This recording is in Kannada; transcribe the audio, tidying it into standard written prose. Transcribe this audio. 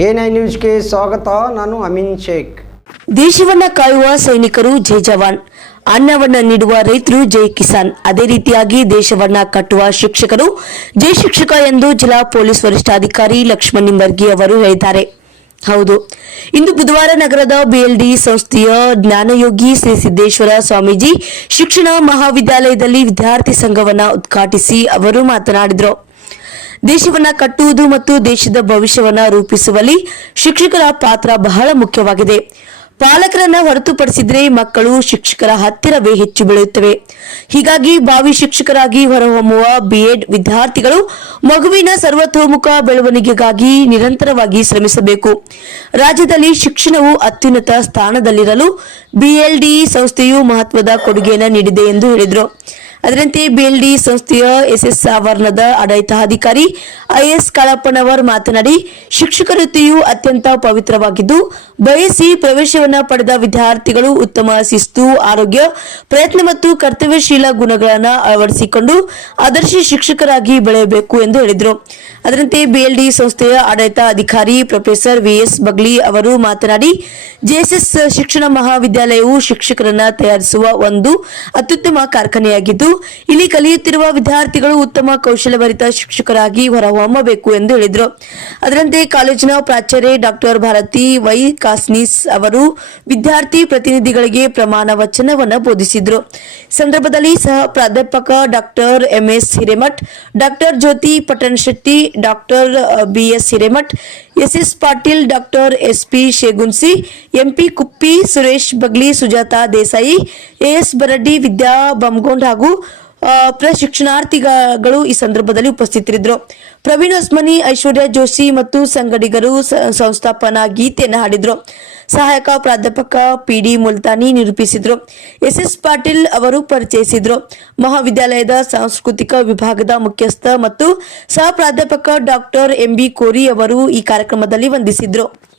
A9 ನ್ಯೂಸ್ಗೆ ಸ್ವಾಗತ. ನಾನು ಅಮೀನ್ ಶೇಖ್. ದೇಶವನ್ನ ಕಾಯುವ ಸೈನಿಕರು ಜೈ ಜವಾನ್, ಅನ್ನವನ್ನ ನೀಡುವ ರೈತರು ಜೈ ಕಿಸಾನ್. ಅದೇ ರೀತಿಯಾಗಿ ದೇಶವನ್ನ ಕಟ್ಟುವ ಶಿಕ್ಷಕರು ಜೈ ಶಿಕ್ಷಕ ಎಂದು ಜಿಲ್ಲಾ ಪೊಲೀಸ್ ವರಿಷ್ಠಾಧಿಕಾರಿ ಲಕ್ಷ್ಮಣ್ ನಿಂಬರ್ಗಿ ಅವರು ಹೇಳಿದ್ದಾರೆ. ಹೌದು, ಇಂದು ಬುಧವಾರ ನಗರದ ಬಿಎಲ್ಡಿ ಸಂಸ್ಥೆಯ ಜ್ಞಾನಯೋಗಿ ಶ್ರೀ ಸಿದ್ದೇಶ್ವರ ಸ್ವಾಮೀಜಿ ಶಿಕ್ಷಣ ಮಹಾವಿದ್ಯಾಲಯದಲ್ಲಿ ವಿದ್ಯಾರ್ಥಿ ಸಂಘವನ್ನ ಉದ್ಘಾಟಿಸಿ ಅವರು ಮಾತನಾಡಿದರು. ದೇಶವನ್ನ ಕಟ್ಟುವುದು ಮತ್ತು ದೇಶದ ಭವಿಷ್ಯವನ್ನ ರೂಪಿಸುವಲ್ಲಿ ಶಿಕ್ಷಕರ ಪಾತ್ರ ಬಹಳ ಮುಖ್ಯವಾಗಿದೆ. ಪಾಲಕರನ್ನ ಹೊರತುಪಡಿಸಿದ್ರೆ ಮಕ್ಕಳು ಶಿಕ್ಷಕರ ಹತ್ತಿರವೇ ಹೆಚ್ಚು ಬೆಳೆಯುತ್ತವೆ. ಹೀಗಾಗಿ ಭಾವಿ ಶಿಕ್ಷಕರಾಗಿ ಹೊರಹೊಮ್ಮುವ ಬಿಎಡ್ ವಿದ್ಯಾರ್ಥಿಗಳು ಮಗುವಿನ ಸರ್ವತೋಮುಖ ಬೆಳವಣಿಗೆಗಾಗಿ ನಿರಂತರವಾಗಿ ಶ್ರಮಿಸಬೇಕು. ರಾಜ್ಯದಲ್ಲಿ ಶಿಕ್ಷಣವು ಅತ್ಯುನ್ನತ ಸ್ಥಾನದಲ್ಲಿರಲು ಬಿಎಲ್ಡಿ ಸಂಸ್ಥೆಯು ಮಹತ್ವದ ಕೊಡುಗೆಯನ್ನು ನೀಡಿದೆ ಎಂದು ಹೇಳಿದರು. ಅದರಂತೆ ಬಿಎಲ್ಡಿ ಸಂಸ್ಥೆಯ ಎಸ್ಎಸ್ ಆವರಣದ ಆಡಳಿತಾಧಿಕಾರಿ ಐಎಸ್ ಕಾಳಪ್ಪನವರ್ ಮಾತನಾಡಿ, ಶಿಕ್ಷಕ ವೃತ್ತಿಯು ಅತ್ಯಂತ ಪವಿತ್ರವಾಗಿದ್ದು ಬಯಸಿ ಪ್ರವೇಶವನ್ನ ಪಡೆದ ವಿದ್ಯಾರ್ಥಿಗಳು ಉತ್ತಮ ಶಿಸ್ತು, ಆರೋಗ್ಯ, ಪ್ರಯತ್ನ ಮತ್ತು ಕರ್ತವ್ಯಶೀಲ ಗುಣಗಳನ್ನು ಅಳವಡಿಸಿಕೊಂಡು ಆದರ್ಶ ಶಿಕ್ಷಕರಾಗಿ ಬೆಳೆಯಬೇಕು ಎಂದು ಹೇಳಿದರು. ಅದರಂತೆ ಬಿಎಲ್ಡಿ ಸಂಸ್ಥೆಯ ಆಡಳಿತ ಅಧಿಕಾರಿ ಪ್ರೊಫೆಸರ್ ವಿಎಸ್ ಬಗ್ಲಿ ಅವರು ಮಾತನಾಡಿ, ಜೆಎಸ್ಎಸ್ ಶಿಕ್ಷಣ ಮಹಾವಿದ್ಯಾಲಯವು ಶಿಕ್ಷಕರನ್ನ ತಯಾರಿಸುವ ಒಂದು ಅತ್ಯುತ್ತಮ ಕಾರ್ಖಾನೆಯಾಗಿದ್ದು ಇಲ್ಲಿ ಕಲಿಯುತ್ತಿರುವ ವಿದ್ಯಾರ್ಥಿಗಳು ಉತ್ತಮ ಕೌಶಲ್ಯಭರಿತ ಶಿಕ್ಷಕರಾಗಿ ಹೊರಹೊಮ್ಮಬೇಕು ಎಂದು ಹೇಳಿದರು. ಅದರಂತೆ ಕಾಲೇಜಿನ ಪ್ರಾಚಾರ್ಯ ಡಾಕ್ಟರ್ ಭಾರತಿ ವೈ ಕಾಸ್ನಿಸ್ ಅವರು ವಿದ್ಯಾರ್ಥಿ ಪ್ರತಿನಿಧಿಗಳಿಗೆ ಪ್ರಮಾಣ ವಚನವನ್ನು ಬೋಧಿಸಿದರು. ಸಂದರ್ಭದಲ್ಲಿ ಸಹ ಪ್ರಾಧ್ಯಾಪಕ doctor MS Hiremath, doctor Jyoti Pattanashetti, doctor BS Hiremath, SS Patil, doctor SP Shegunasi, MP Kuppi, Suresh Bagli, Sujata Desai, AS Baraddi, Vidya Bamgond ಹಾಗೂ ಪ್ರಶಿಕ್ಷಣಾರ್ಥಿಗಳು ಈ ಸಂದರ್ಭದಲ್ಲಿ ಉಪಸ್ಥಿತರಿದ್ದರು. ಪ್ರವೀಣ್ ಹೊಸ್ಮನಿ, ಐಶ್ವರ್ಯ ಜೋಶಿ ಮತ್ತು ಸಂಗಡಿಗರು ಸಂಸ್ಥಾಪನಾ ಗೀತೆಯನ್ನು ಹಾಡಿದರು. ಸಹಾಯಕ ಪ್ರಾಧ್ಯಾಪಕ ಪಿಡಿ ಮುಲ್ತಾನಿ ನಿರೂಪಿಸಿದರು. ಎಸ್ಎಸ್ ಪಾಟೀಲ್ ಅವರು ಪರಿಚಯಿಸಿದರು. ಮಹಾವಿದ್ಯಾಲಯದ ಸಾಂಸ್ಕೃತಿಕ ವಿಭಾಗದ ಮುಖ್ಯಸ್ಥ ಮತ್ತು ಸಹ ಪ್ರಾಧ್ಯಾಪಕ ಡಾಕ್ಟರ್ ಎಂಬಿ ಕೋರಿ ಅವರು ಈ ಕಾರ್ಯಕ್ರಮದಲ್ಲಿ ವಂದಿಸಿದರು.